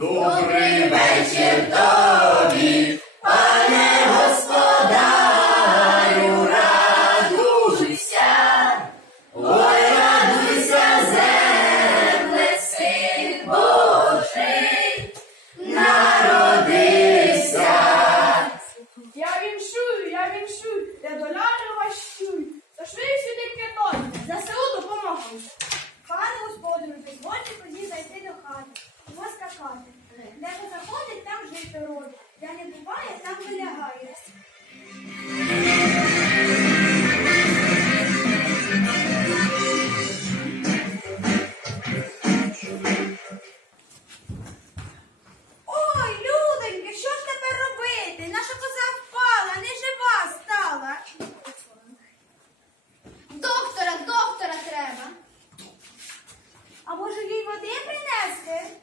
Добрий вечір тобі, пане господарю, радуйся, ой, радуйся, земле, син Божий, народився. Я віншую, я віншую, я доляри ващую. Зашли сюди китой, ЗСУ допомагайте. Пане вилягає. Ой, людоньки, що ж тепер робити? Наша коза впала, не жива стала. Доктора, доктора треба. А може їй води принести?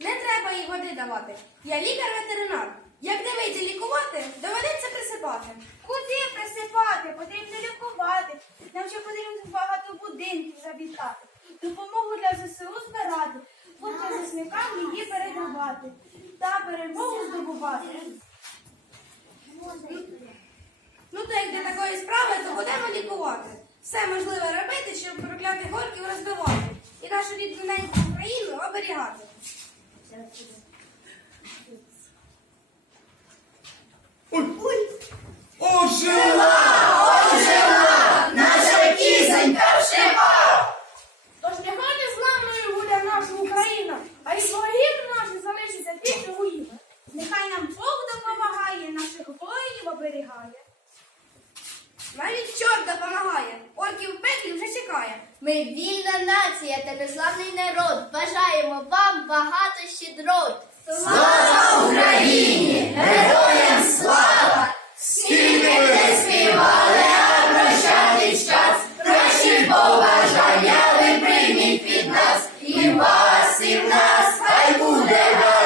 Не треба їй води давати. Я лікар-ветеринар. Як не вийде лікувати, доведеться присипати. Куди присипати? Потрібно лікувати. Нам ще потрібно багато будинків завітати. Допомогу для ЗСУ збирати, захисникам її передавати та перемогу здобувати. Ну то як для такої справи, то будемо лікувати. Все можливе робити, щоб проклятих горків розбивати. І нашу рідну неньку Україну оберігати. Ожила, ожила, наша кізонька жива. Тож нехай не зламною буде наша Україна, а й свої наші залишиться тільки руїни. Нехай нам Бог допомагає, наших воїнів оберігає. Навіть чорт допомагає, орків в пеклі вже чекає. Ми вільна нація та незламний народ. Бажаємо вам багато щедрот. Слава нас, і вас, і в нас, хай буде рад.